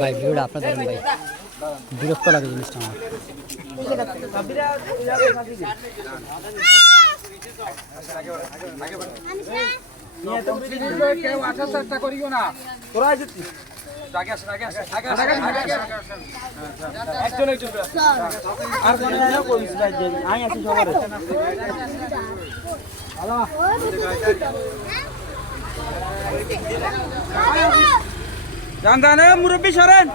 ভাই ভিডিওটা আপনাদের ভাই বিরক্ত লাগে জিনিসটা আমার। চেষ্টা করিও না তোরা জান মুরব্বী সরেন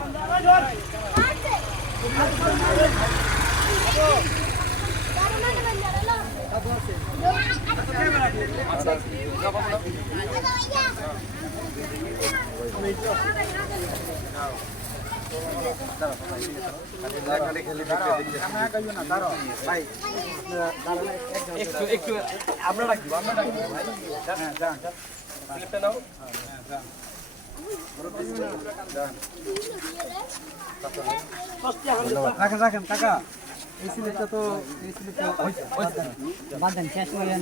একটু আমরা রাখবো রাখেন রাখেন কাকা এই সিলেটটা তো বাদ দেন শেষ করেন।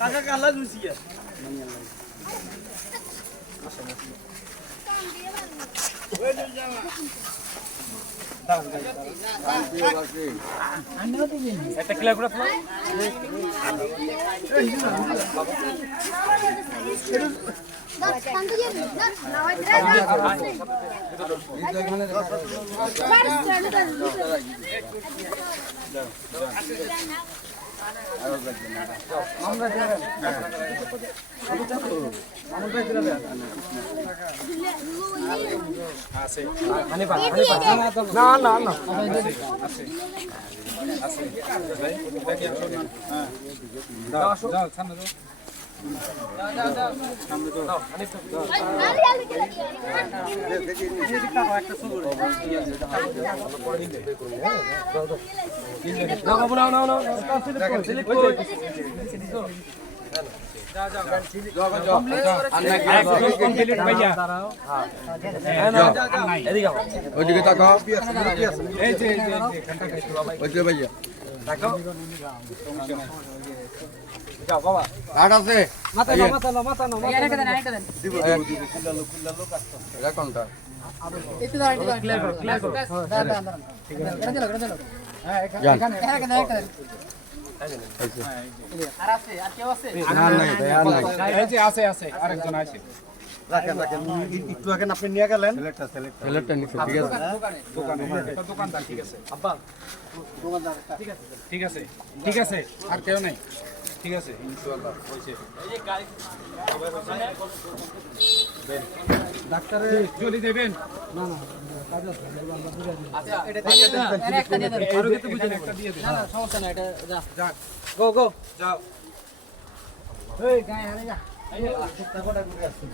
কাকা কালা জুসি একটা ক্লিয়ার করে ফেলো না না না ওইদিকে তাকাও ওইদিকে ভাইয়া কাঠ আছে এটা কোনটা আছে আছে আরেকজন আছে রাখেন রাখেন একটু আগে আপনি নিয়ে গেলেন সিলেটটা নিচে ঠিক আছে দোকানদার ঠিক আছে আব্বা দোকানদার ঠিক আছে ঠিক আছে আর কেউ নাই ঠিক আছে ইনশাআল্লাহ হইছে এই যে গাড়ি ডাক্তারে চলি দেবেন না না কাজ আছে আচ্ছা এটা দিয়ে দেন একটা দিয়ে দেন আর কত বুঝেন একটা দিয়ে দেন না না সমস্যা নাই এটা যা যা গো গো যাও এই গায় আরে যা এই টাকাটা করে আসছে